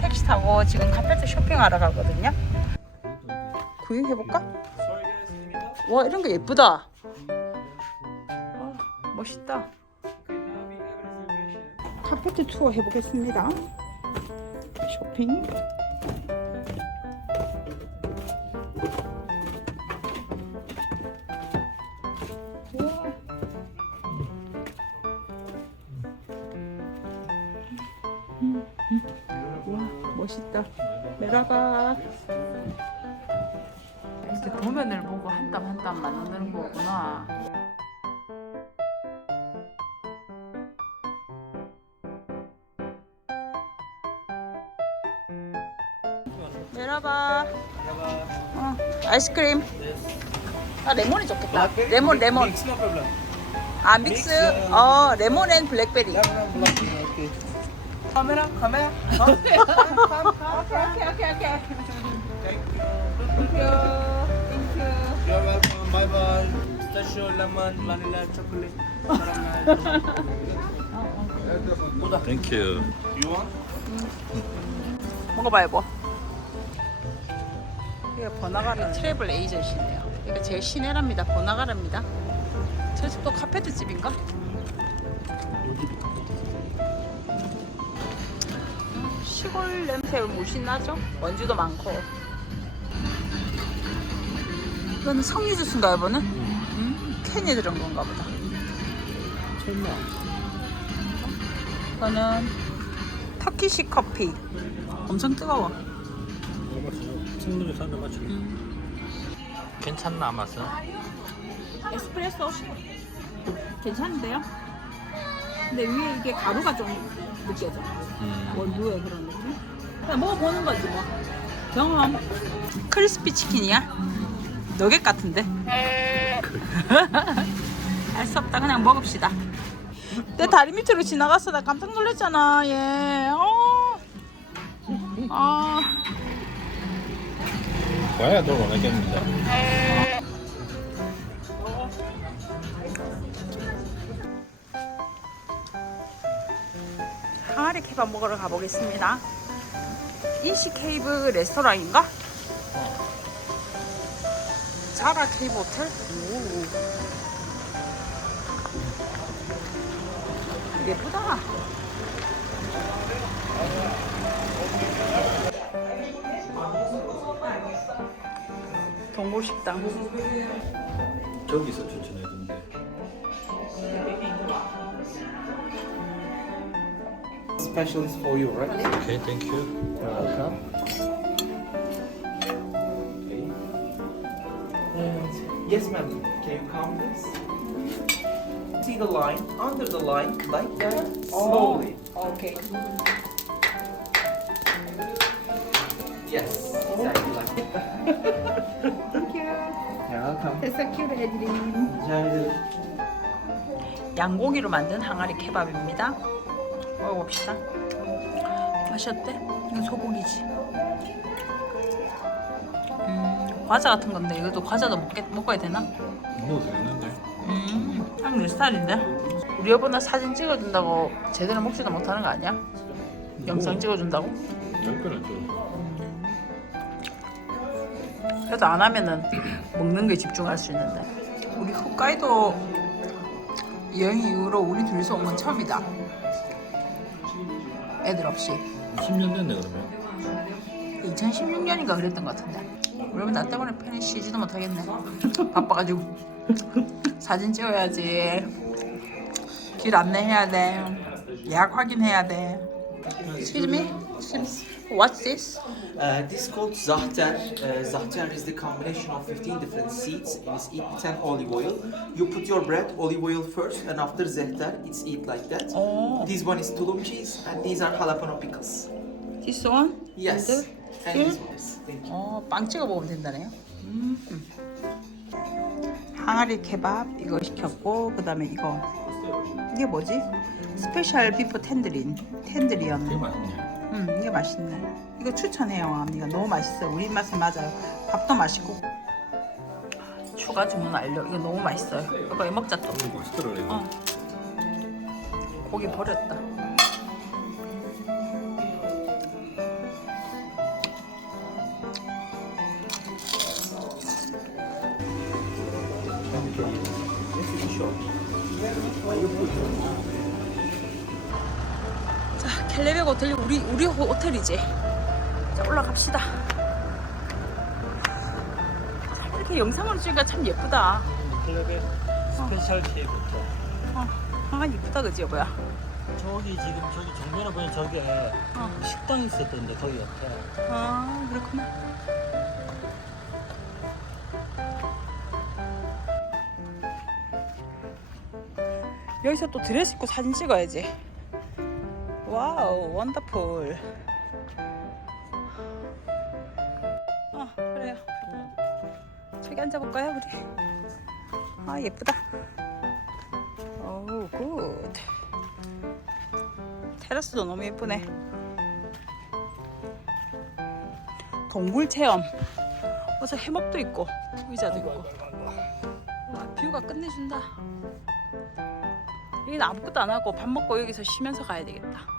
택시 타고 지금 카페트 쇼핑하러 가거든요. 구경해볼까? 와 이런 게 예쁘다. 아, 멋있다. 카페트 투어 해보겠습니다. 쇼핑. 음, 음. 우와 멋있다. 메라바. 이렇게 도면을 보고 한 땀 한 땀 만드는 거구나. 메라바. 어, 아이스크림. 아 레몬이 좋겠다. 레몬 레몬. 아 믹스. 어 레몬 앤 블랙베리. Camera. Huh? 오케이 오케이 오케이. 땡큐. 땡큐. You're welcome. Bye bye. Pistachio, lemon, vanilla, chocolate, caramel. Thank you. You want? 먹어봐요 뭐. 이게 번화가라 트래블 에이전시네요. 이거 제일 시내랍니다. 번화가랍니다. 저 집도 카페트 집인가? 시골 냄새 무신 나죠? 먼지도 많고. 이거는 석류 주스인가요, 이거는? 음, 캔에 들은 건가 보다. 설마. 이거는 터키시 커피. 엄청 뜨거워. 생물에 사는 맛이 괜찮나 맛은? 에스프레소 괜찮은데요? 근데 위에 이게 가루가 좀 느껴져 음. 원두의 그런 느낌? 그냥 먹어보는 거지 뭐 경험 크리스피 치킨이야? 너겟 같은데? 알 수 없다 그냥 먹읍시다 내 다리 밑으로 지나갔어 나 깜짝 놀랐잖아 얘 어. 아. 와야 더 원하겠는데. 항아리 케밥 먹으러 가보겠습니다. 인시 케이브 레스토랑인가? 자라 케이브 호텔? 오. 예쁘다. 동굴 식당. 저기서 추천해준대. Specialist for you, right? Okay, thank you. Welcome. And yes, ma'am. Can you count this? See the line under the line like that. Slowly. 오케이. Yes. Exactly like that. 땡큐. You're welcome. 테사큐르 애드림. Enjoy 양고기로 만든 항아리 케밥입니다. 먹어봅시다. 맛이 어때? 이건 소고기지. 음, 과자 같은 건데 이것도 과자도 먹겠, 먹어야 되나? 먹어도 되는데. 음, 딱 내 스타일인데? 우리 여보나 사진 찍어준다고 제대로 먹지도 못하는 거 아니야? 영상 찍어준다고? 그래도 안 하면은 먹는 거에 집중할 수 있는데 우리 홋카이도 여행 이후로 우리 둘이서 온 건 처음이다 애들 없이. 10년 됐네 그러면. 2016년인가 그랬던 것 같은데. 그러면 나 때문에 팬이 쉬지도 못하겠네. 바빠가지고. 사진 찍어야지. 길 안내해야 돼. 예약 확인해야 돼. Excuse me? What's this? Uh, this is called zahter. Uh, zahter is the combination of 15 different seeds. It's eat with an olive oil. You put your bread, olive oil first, and after zahter, it's eat like that. Oh. This one is tulum cheese, and these are jalapeno pickles. This one? Yes. And, And here? this one is. Thank you. 어, 빵 찍어 먹으면 된다네요. 음. 항아리 케밥 이거 시켰고 그다음에 이거 이게 뭐지? 스페셜 비프 텐드린 되게 텐드리언. 음 이게 맛있네. 이거 추천해요 언니가 너무 맛있어. 우리 입맛에 맞아요. 밥도 맛있고 추가 주문 알려. 이거 너무 맛있어요. 이거 먹자 또. 맛있더라 이거. 어. 고기 버렸다. 자, 켈레베 호텔 우리 우리 호- 호텔이지. 자, 올라갑시다. 자, 이렇게 영상으로 찍으니까 참 예쁘다. 클럽의 스페셜 케이부터. 어, 아 이쁘다 그지 여보야. 저기 지금 저기 정면에 보면 저게 어. 식당 있었던데 거기 옆에. 아 그렇구나. 여기서 또 드레스 입고 사진 찍어야지. 와우 원더풀. 어 그래요. 저기 앉아볼까요 우리? 아 예쁘다. 오 굿. 테라스도 너무 예쁘네. 동물 체험. 어저 해먹도 있고 의자도 있고. 와 뷰가 끝내준다. 여기는 아무것도 안 하고 밥 먹고 여기서 쉬면서 가야 되겠다.